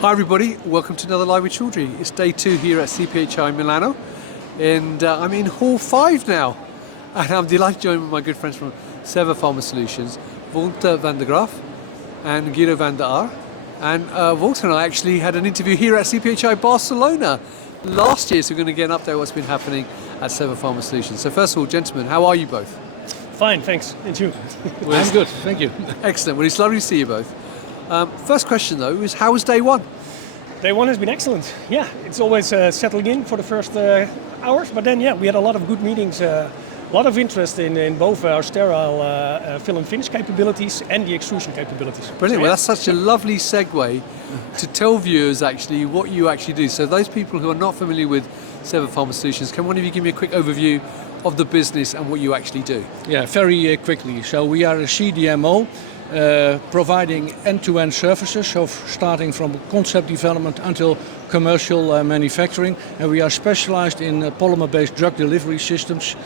Hi everybody, welcome to another Live with Chaudhry. It's day 2 here at CPHI Milano, and I'm in Hall 5 now. And I'm delighted to join with my good friends from Sever Pharma Solutions, Wouter de Graaff and Guido van der Aar. And Wouter and I actually had an interview here at CPHI Barcelona last year, so we're going to get an update on what's been happening at Sever Pharma Solutions. So first of all, gentlemen, how are you both? Fine, thanks. And you? I'm good, thank you. Excellent. Well, it's lovely to see you both. First question though is, how was day 1? Day 1 has been excellent. Yeah, it's always settling in for the first hours, but then we had a lot of good meetings, a lot of interest in both our sterile fill and finish capabilities and the extrusion capabilities. Brilliant. Well, that's such a lovely segue to tell viewers actually what you actually do. So those people who are not familiar with Sever Pharma Solutions, can one of you give me a quick overview of the business and what you actually do? Yeah, very quickly. So we are a CDMO. Providing end-to-end services, so starting from concept development until commercial manufacturing, and we are specialized in polymer-based drug delivery systems,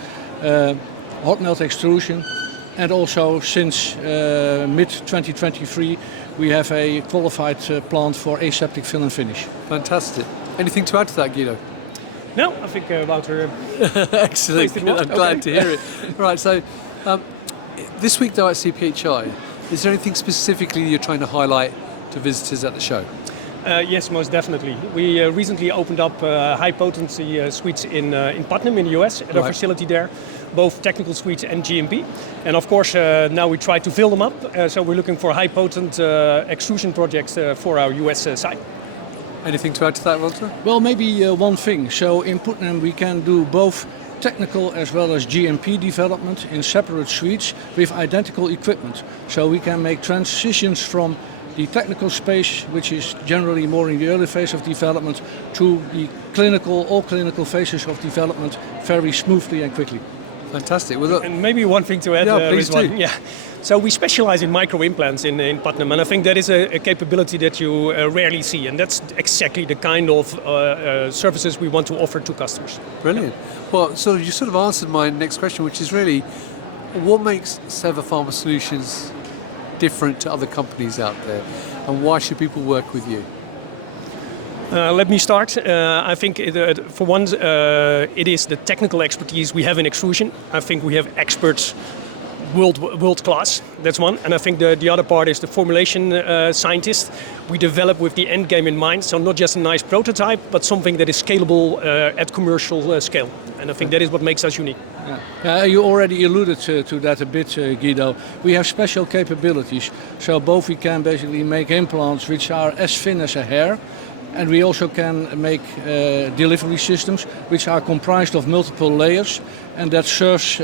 hot melt extrusion, and also since mid-2023 we have a qualified plant for aseptic fill and finish. Fantastic. Anything to add to that, Guido? No, I think Wouter... Excellent. I'm glad to hear it. Right, so this week though at CPHI, is there anything specifically you're trying to highlight to visitors at the show? Yes, most definitely. We recently opened up high potency suites in Putnam in the US at our facility there, both technical suites and GMP. And of course now we try to fill them up, so we're looking for high potent extrusion projects for our US site. Anything to add to that, Walter? Well, maybe one thing. So in Putnam we can do both technical as well as GMP development in separate suites with identical equipment. So we can make transitions from the technical space, which is generally more in the early phase of development, to the all clinical phases of development very smoothly and quickly. Fantastic. Well, and maybe one thing to add, please do. Yeah. So we specialize in microimplants in Putnam, and I think that is a capability that you rarely see, and that's exactly the kind of services we want to offer to customers. Brilliant. Well, so you sort of answered my next question, which is really, what makes Sever Pharma Solutions different to other companies out there, and why should people work with you? Let me start. I think for one, it is the technical expertise we have in extrusion. I think we have experts world class. That's one. And I think the other part is the formulation scientist. We develop with the end game in mind. So not just a nice prototype, but something that is scalable at commercial scale. And I think that is what makes us unique. Yeah. You already alluded to that a bit, Guido. We have special capabilities. So both we can basically make implants which are as thin as a hair, and we also can make delivery systems which are comprised of multiple layers, and that serves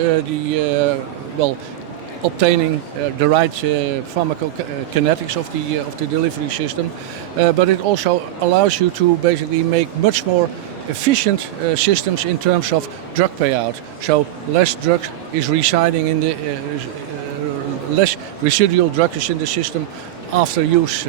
obtaining the right pharmacokinetics of the delivery system. But it also allows you to basically make much more efficient systems in terms of drug payout. So less drug is residing in the less residual drug is in the system after use,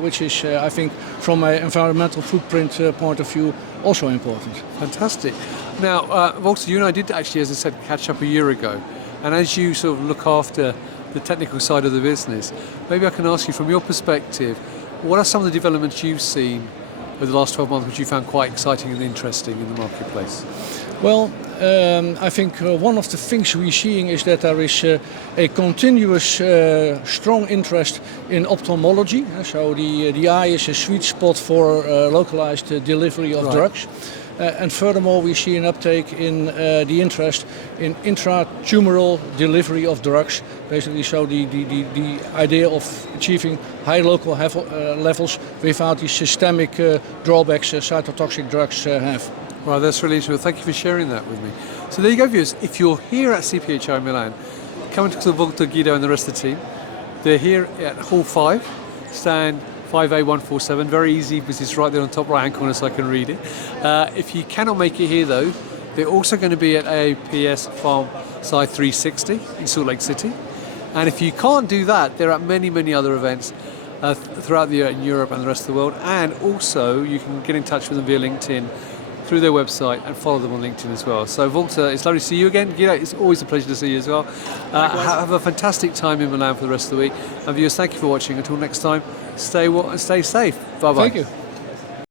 which is, I think, from an environmental footprint point of view, also important. Fantastic. Now, Walter, you and I did actually, as I said, catch up a year ago. And as you sort of look after the technical side of the business, maybe I can ask you, from your perspective, what are some of the developments you've seen over the last 12 months which you found quite exciting and interesting in the marketplace? Well, I think one of the things we're seeing is that there is a continuous strong interest in ophthalmology. So the eye is a sweet spot for localized delivery of drugs. And furthermore, we see an uptake in the interest in intratumoral delivery of drugs. Basically, so the idea of achieving high local levels without the systemic drawbacks cytotoxic drugs have. Right, that's really interesting. Thank you for sharing that with me. So there you go, viewers. If you're here at CPHI Milan, come and talk to Wouter, Guido and the rest of the team. They're here at Hall 5, stand 5A147. Very easy because it's right there on the top right-hand corner so I can read it. If you cannot make it here though, they're also going to be at APS Farm Site 360 in Salt Lake City. And if you can't do that, they're at many other events throughout the year in Europe and the rest of the world. And also, you can get in touch with them via LinkedIn through their website and follow them on LinkedIn as well. So Wouter, it's lovely to see you again. Guido, it's always a pleasure to see you as well. Have a fantastic time in Milan for the rest of the week. And viewers, thank you for watching. Until next time, stay safe. Bye-bye. Thank you.